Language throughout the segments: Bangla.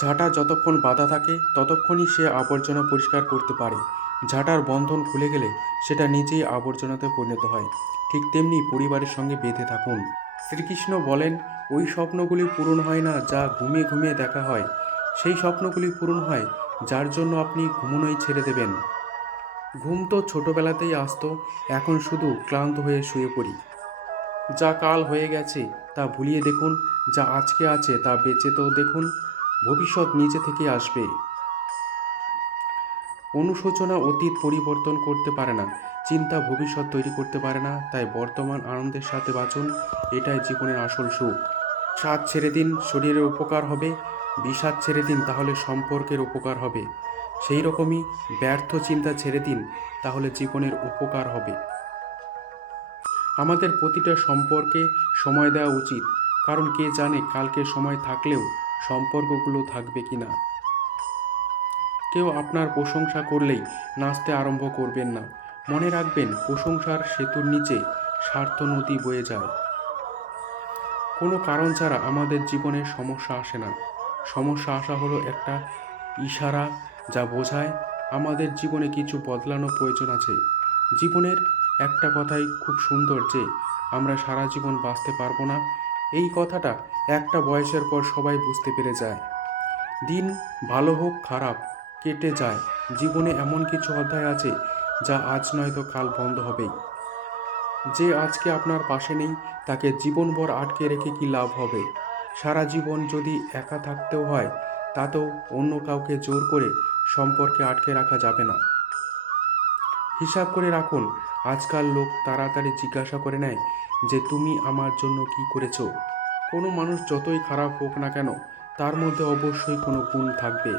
ঝাঁটা যতক্ষণ বাধা থাকে, ততক্ষণই সে আবর্জনা পরিষ্কার করতে পারে। ঝাঁটার বন্ধন খুলে গেলে সেটা নিজেই আবর্জনাতে পরিণত হয়। ঠিক তেমনি পরিবারের সঙ্গে বেঁধে থাকুন। শ্রীকৃষ্ণ বলেন, ওই স্বপ্নগুলি পূরণ হয় না যা ঘুমিয়ে ঘুমিয়ে দেখা হয়। সেই স্বপ্নগুলি পূরণ হয় যার জন্য আপনি ঘুমনোই ছেড়ে দেবেন। ঘুম তো ছোটোবেলাতেই আসতো, এখন শুধু ক্লান্ত হয়ে শুয়ে পড়ি। যা কাল হয়ে গেছে তা ভুলিয়ে দেখুন, যা আজকে আছে তা বেঁচে তো দেখুন। ভবিষ্যৎ নিজে থেকে আসবে। অনুশোচনা অতীত পরিবর্তন করতে পারে না, চিন্তা ভবিষ্যৎ তৈরি করতে পারে না, তাই বর্তমান আনন্দের সাথে বাঁচুন, এটাই জীবনের আসল সুখ। স্বাদ ছেড়ে দিন শরীরের উপকার হবে, বিষাদ ছেড়ে দিন, তাহলে সম্পর্কের উপকার হবে। সেই রকমই ব্যর্থ চিন্তা ছেড়ে দিন, তাহলে জীবনের উপকার হবে। আমাদের প্রতিটা সম্পর্কে সময় দেওয়া উচিত, কারণ কে জানে কালকে সময় থাকলেও সম্পর্কগুলো থাকবে কি না? কেউ আপনার প্রশংসা করলেই নাচতে আরম্ভ করবেন না। মনে রাখবেন, প্রশংসার সেতুর নিচে স্বার্থ নদী বয়ে যায়। কোনো কারণ ছাড়া আমাদের জীবনে সমস্যা আসে না। সমস্যা আসা হলো একটা ইশারা যা বোঝায় আমাদের জীবনে কিছু বদলানো প্রয়োজন আছে। জীবনের একটা কথাই খুব সুন্দর যে, আমরা সারা জীবন বাঁচতে পারব না এই কথাটা একটা বয়সের পর সবাই বুঝতে পেরে যায়। দিন ভালো হোক, খারাপ, কেটে যায়, জীবনে এমন কিছু অধ্যায় আছে যা আজ নয়তো কাল বন্ধ হবেই। যে আজকে আপনার পাশে নেই, তাকে জীবনভর আটকে রেখে কি লাভ হবে? সারা জীবন যদি একা থাকতেও হয়, তাতেও অন্য কাউকে জোর করে সম্পর্কে আটকে রাখা যাবে না। হিসাব করে রাখুন, আজকাল লোক তাড়াতাড়ি জিজ্ঞাসা করে নেয় যে তুমি আমার জন্য কি করেছ। কোনো মানুষ যতই খারাপ হোক না কেন, তার মধ্যে অবশ্যই কোনো গুণ থাকবে।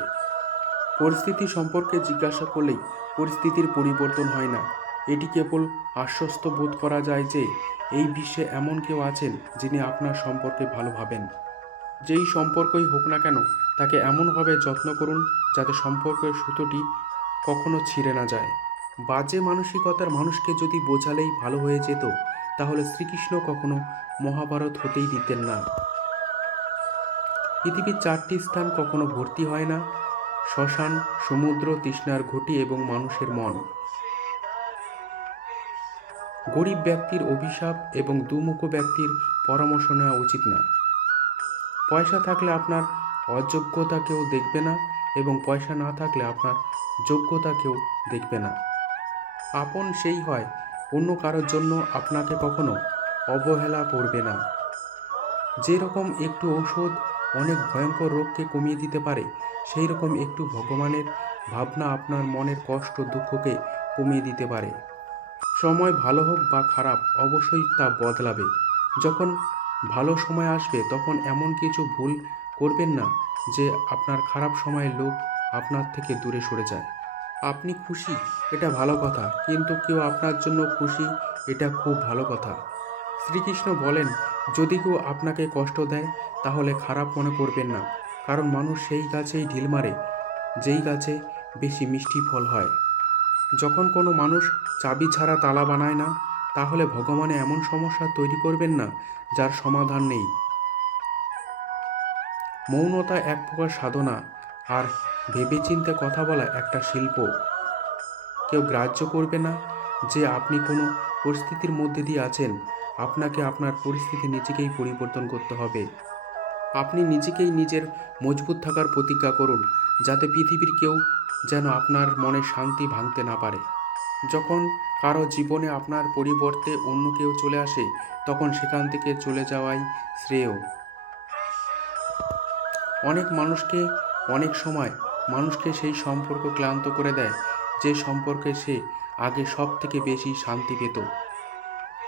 পরিস্থিতি সম্পর্কে জিজ্ঞাসা করলেই পরিস্থিতির পরিবর্তন হয় না। এটি কেবল আশ্বস্ত বোধ করা যায় যে, এই বিশ্বে এমন কেউ আছেন যিনি আপনার সম্পর্কে ভালো ভাবেন। যেই সম্পর্কই হোক না কেন, তাকে এমনভাবে যত্ন করুন যাতে সম্পর্কের সুতোটি কখনো ছিঁড়ে না যায়। বাজে মানসিকতার মানুষকে যদি বোঝালেই ভালো হয়ে যেত তাহলে শ্রীকৃষ্ণ কখনো মহাভারত হতেই দিতেন না। পৃথিবীর চারটি স্থান কখনো ভর্তি হয় না। শ্মশান, সমুদ্র, তৃষ্ণার ঘটি এবং মানুষের মন। গরিব ব্যক্তির অভিশাপ এবং দুমুখ ব্যক্তির পরামর্শ নেওয়া উচিত না। পয়সা থাকলে আপনার অযোগ্যতা কেউ দেখবে না এবং পয়সা না থাকলে আপনার যোগ্যতা কেউ দেখবে না। আপন সেই হয় অন্য কারোর জন্য আপনাকে কখনো অবহেলা করবে না। যেরকম একটু ঔষধ অনেক ভয়ঙ্কর রোগকে কমিয়ে দিতে পারে সেই রকম একটু ভগবানের ভাবনা আপনার মনের কষ্ট, দুঃখকে কমিয়ে দিতে পারে। সময় ভালো হোক বা খারাপ, অবশ্যই তা বদলাবে। যখন ভালো সময় আসবে, তখন এমন কিছু ভুল করবেন না যে আপনার খারাপ সময়ে লোক আপনার থেকে দূরে সরে যায়। আপনি খুশি? এটা ভালো কথা, কিন্তু কেউ আপনার জন্য খুশি, এটা খুব ভালো কথা। শ্রীকৃষ্ণ বলেন, যদি কেউ আপনাকে কষ্ট দেয়, তাহলে খারাপ মনে করবেন না, কারণ মানুষ সেই গাছেই ঢিল মারে, যেই গাছে বেশি মিষ্টি ফল হয়। যখন কোনো মানুষ চাবি ছাড়া তালা বানায় না, তাহলে ভগবানে এমন সমস্যা তৈরি করবেন না, যার সমাধান নেই। মৌনতা এক প্রকার সাধনা আর ভেবেচিন্তে কথা বলা একটা শিল্প। কেউ গ্রাহ্য করবে না যে আপনি কোনো পরিস্থিতির মধ্যে দিয়ে আছেন। আপনাকে আপনার পরিস্থিতি নিজেকেই পরিবর্তন করতে হবে। আপনি নিজেকেই নিজের মজবুত থাকার প্রতিজ্ঞা করুন যাতে পৃথিবীর কেউ যেন আপনার মনে শান্তি ভাঙতে না পারে। যখন কারও জীবনে আপনার পরিবর্তে অন্য কেউ চলে আসে, তখন সেখান থেকে চলে যাওয়াই শ্রেয়। অনেক মানুষকে অনেক সময় মানুষকে সেই সম্পর্ক ক্লান্ত করে দেয়, যে সম্পর্কে সে আগে সব থেকে বেশি শান্তি পেত।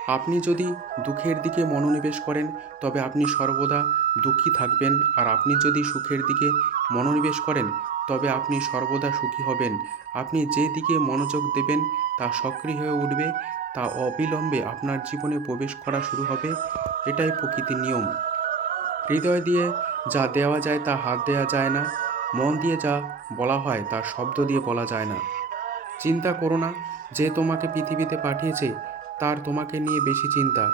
আপনি যদি দুঃখের দিকে মনোনিবেশ করেন, তবে আপনি সর্বদা দুঃখী থাকবেন। আর আপনি যদি সুখের দিকে মনোনিবেশ করেন, তবে আপনি সর্বদা সুখী হবেন। আপনি যে দিকে মনোযোগ দেবেন, তা সক্রিয় হয়ে উঠবে, তা অবিলম্বে আপনার জীবনে প্রবেশ করা শুরু হবে। এটাই প্রকৃতির নিয়ম। হৃদয় দিয়ে যা দেওয়া যায়, তা হাত দেওয়া যায় না। মন দিয়ে যা বলা হয় তা শব্দ দিয়ে বলা যায় না। চিন্তা করো না, যে তোমাকে পৃথিবীতে পাঠিয়েছে, তার তোমাকে নিয়ে বেশি চিন্তা।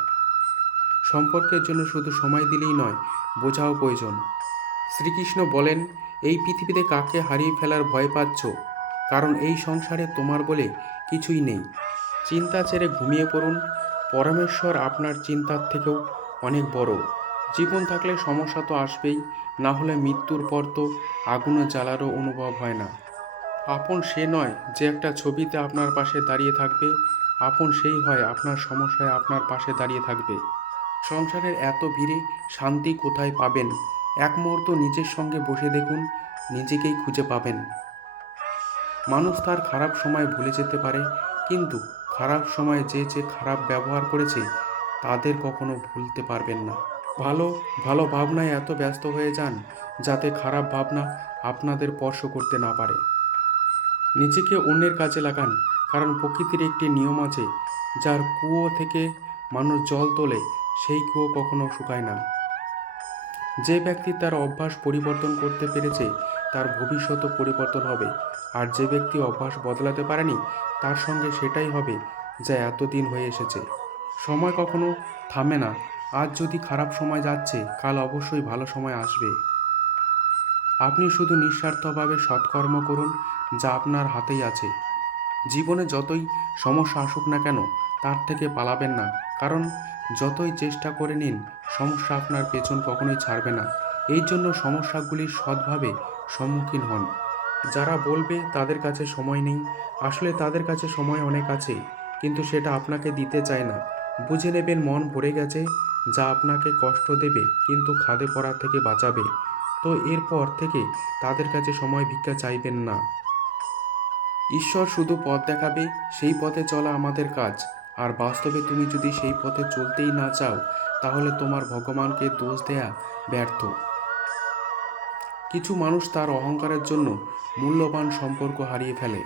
সম্পর্কের জন্য শুধু সময় দিলেই নয়, বোঝাও প্রয়োজন। শ্রীকৃষ্ণ বলেন, এই পৃথিবীতে কাকে হারিয়ে ফেলার ভয় পাচ্ছ? কারণ এই সংসারে তোমার বলে কিছুই নেই। চিন্তা ছেড়ে ঘুমিয়ে পড়ুন। পরমেশ্বর আপনার চিন্তার থেকেও অনেক বড়। জীবন থাকলে সমস্যা তো আসবেই। না হলে মৃত্যুর পর তো আগুনে জ্বালারও অনুভব হয় না। আপন সে নয় যে একটা ছবিতে আপনার পাশে দাঁড়িয়ে থাকবে, আপন সেই হয় আপনার সমস্যায় আপনার পাশে দাঁড়িয়ে থাকবে। সংসারের এত ভিড়ে শান্তি কোথায় পাবেন? এক মুহূর্ত নিজের সঙ্গে বসে দেখুন, নিজেকেই খুঁজে পাবেন। মানুষ তার খারাপ সময় ভুলে যেতে পারে, কিন্তু খারাপ সময়ে যে যে খারাপ ব্যবহার করেছে, তাদের কখনো ভুলতে পারবেন না। ভালো ভালো ভাবনায় এত ব্যস্ত হয়ে যান যাতে খারাপ ভাবনা আপনাদের স্পর্শ করতে না পারে। নিজেকে অন্যের কাজে লাগান, কারণ প্রকৃতির একটি নিয়ম আছে, যার কুয়ো থেকে মানুষ জল তোলে, সেই কুয়ো কখনো শুকায় না। যে ব্যক্তি তার অভ্যাস পরিবর্তন করতে পেরেছে, তার ভবিষ্যতও পরিবর্তন হবে। আর যে ব্যক্তি অভ্যাস বদলাতে পারেনি, তার সঙ্গে সেটাই হবে, যা এতদিন হয়ে এসেছে। সময় কখনো থামে না আজ যদি খারাপ সময় যাচ্ছে, কাল অবশ্যই ভালো সময় আসবে। আপনি শুধু নিঃস্বার্থভাবে সৎকর্ম করুন, যা আপনার হাতেই আছে। জীবনে যতই সমস্যা আসুক না কেন, তার থেকে পালাবেন না। কারণ, যতই চেষ্টা করে নিন, সমস্যা আপনার পেছন কখনোই ছাড়বে না। এই জন্য সমস্যাগুলির সৎভাবে সম্মুখীন হন। যারা বলবে, তাদের কাছে সময় নেই। আসলে তাদের কাছে সময় অনেক আছে, কিন্তু সেটা আপনাকে দিতে চায় না। বুঝে নেবেন, মন ভরে গেছে। যা আপনাকে কষ্ট দেবে কিন্তু খাদে পড়া থেকে বাঁচাবে। তো এরপর থেকে তাদের কাছে সময় ভিক্ষা চাইবেন না। ঈশ্বর শুধু পথ দেখাবে, সেই পথে চলা আমাদের কাজ। আর বাস্তবে তুমি যদি সেই পথে চলতেই না চাও, তাহলে তোমার ভগবানকে দোষ দেয়া ব্যর্থ। কিছু মানুষ তার অহংকারের জন্য মূল্যবান সম্পর্ক হারিয়ে ফেলে।